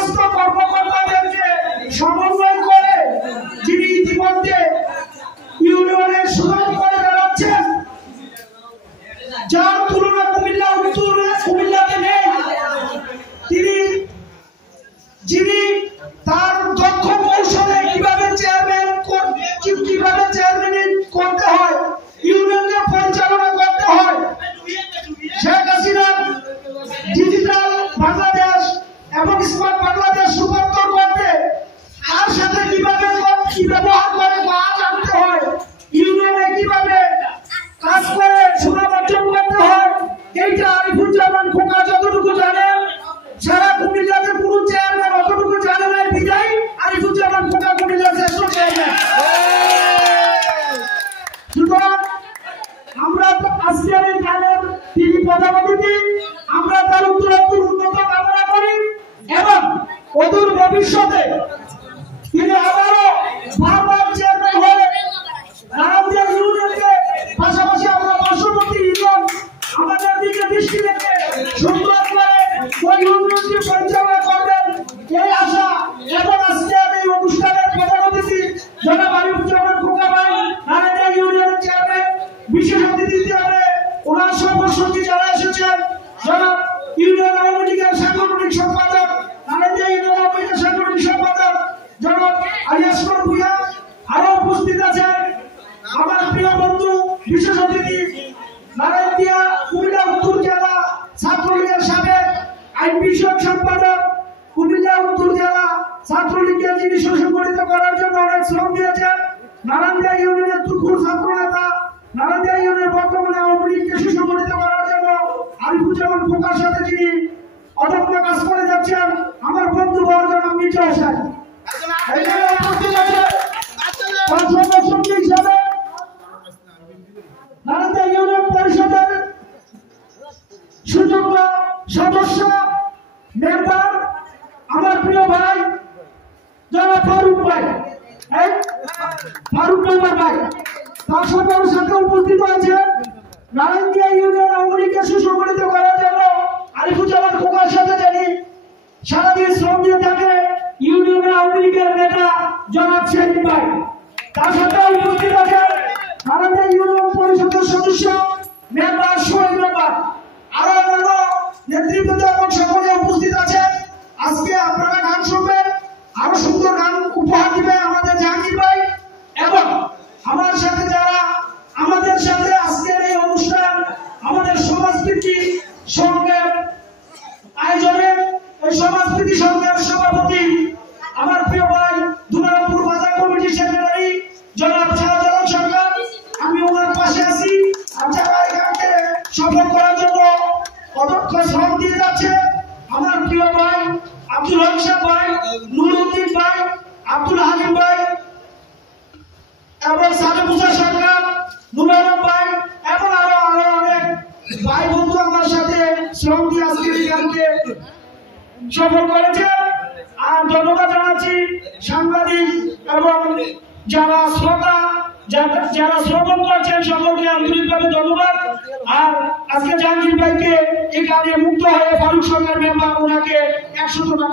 সমস্ত কর্মকর্তাদেরকে সমন্বয় করে যিনি ইতিমধ্যে ইউনিয়নের সুনাম করে বেড়াচ্ছেন, যার তুলনা কুমিল্লাতে নেই, যিনি তার দক্ষ কৌশলে কিভাবে চেয়ারম্যান করতে হয়, ইউনিয়নকে পরিচালনা করতে হয়, শেখ হাসিনার ডিজিটাল বাংলাদেশ এবং স্মার্ট বাংলাদেশ রূপান্তর করতে তার সাথে কিভাবে কি ব্যবহার করে কাজ আনতে হয়, ইউনিয়নে কিভাবে কাজ করে সুনাম অর্জন করতে হয়, এইটা আরিফুজ্জামান খোকা যতটুকু জানে সারা কুমিল্লাতে পুরো চেয়ারম্যান অতটুকু জানে না, বিদায় আরিফুজ্জামান খোকা কুমিল্লার শ্রেষ্ঠ চেয়ারম্যান। সুতরাং আমরা আজকের এই গানের তিনি প্রধান অতিথি, আমরা তার উত্তরোত্তর উন্নত কামনা করি এবং অদূর ভবিষ্যতে তিনি আবারও বারবার চেয়ারম্যান হয়ে নারায়ণগঞ্জ ইউনিয়নকে, পাশাপাশি আমরা পার্শ্ববর্তী ইউনিয়ন আমাদের দিকে দৃষ্টি রেখে সুন্দর করে ওই ইউনিয়নকে পরিচালনা করবেন এই আশা এবং আজকের এই অনুষ্ঠানের প্রধান অতিথি জনাব আরিফুজ্জামান খোকা ভাই, নারায়ণগঞ্জ ইউনিয়নের চেয়ারম্যান, বিশেষ অতিথি হিসেবে ওনার সর্বসঙ্গী যারা এসেছেন, জনাব ইউনিয়ন আওয়ামী লীগের সাংগঠনিক সম্পাদক, নারায়ণগঞ্জ ইউনিয়ন আওয়ামী লীগের সাংগঠনিক সম্পাদক জনাব আলিয়াসগর ভূঁইয়া, আরো উপস্থিত আছেন আমার প্রিয় বন্ধু বিশেষ অতিথি নারায়ণদিয়া কুমিল্লা উত্তর জেলা ছাত্রলীগের সাবেক আইন বিষয়ক সম্পাদক, কুমিল্লা উত্তর জেলা ছাত্রলীগের যিনি সুসংগঠিত করার জন্য অনেক শ্রম দিয়েছেন, নারায়ণদিয়া ইউনিয়নের তুখুর ছাত্র নেতা, নারায়ণদিয়া ইউনিয়নের বর্তমানে আওয়ামী লীগকে সুসংগঠিত করার জন্য আরিফুজ্জামান খোকার সাথে যিনি অদম্য কাজ করে যাচ্ছেন আমার বন্ধু বর্জন মির্জা হোসেন, এখানে উপস্থিত আছে সর্বসঙ্গী হিসাবে নারায়ণদিয়া ইউনিয়ন পরিষদের সুযোগ্য সদস্য মেম্বার আমার প্রিয় ভাই জনাব ফারুক ভাই, ফারুক মেম্বার ভাই, তার সাথে উপস্থিত আছে নারায়ণদিয়া ইউনিয়ন আওয়ামী লীগকে সুসংগঠিত করার জন্য আরিফুজ্জামান খোকার সাথে যিনি সারাদিন শ্রম দিয়ে থাকে ইউনিয়নের আওয়ামী লীগের নেতা জনাব শেখ ভাই, তার সাথে উপস্থিত আছে নারায়ণদিয়া ইউনিয়ন পরিষদের সদস্য মেম্বার সোহেল মেম্বার, আরো অন্যান্য নেতৃবৃন্দ এবং সকলে উপস্থিত আছে। আজকে আপনারা গান শুনবেন, আরো সুন্দর গান উপহার দিবে আমাদের জাহাঙ্গীর ভাই এবং আমার সাথে যারা আমাদের সাথে আজকের এই অনুষ্ঠান আমাদের সমাজপ্রীতি সংঘের আয়োজনে এই সমাজপ্রীতি সংঘের সভাপতি আমার প্রিয় ভাই দুর্গাপুর বাজার কমিটির সেক্রেটারি জনাব শাহজালাল সরকার, আমি ওনার পাশে আছি। যারা এখানকে সফল করার জন্য অদক্ষ শ্রম দিয়ে যাচ্ছে আমার প্রিয় ভাই আব্দুল হক ভাই, নুরুদ্দিন ভাই, আব্দুল হালিম ভাই এবং সালে মুসা সরকার, নুরারম ভাই এবং আরো অনেক ভাই বন্ধু আমার সাথে শ্রম দিয়ে আজকের এই গানকে সফল করেছে। আর ধন্যবাদ জানাচ্ছি সাংবাদিক এবং যারা শ্রোতা যারা শ্রবণ করছেন সকলকে আন্তরিকভাবে ধন্যবাদ। আর আজকে জাহাঙ্গীর ভাইকে এই গানে মুক্ত হয়ে ফারুক সরকার মেম্বার ওনাকে 100 টাকা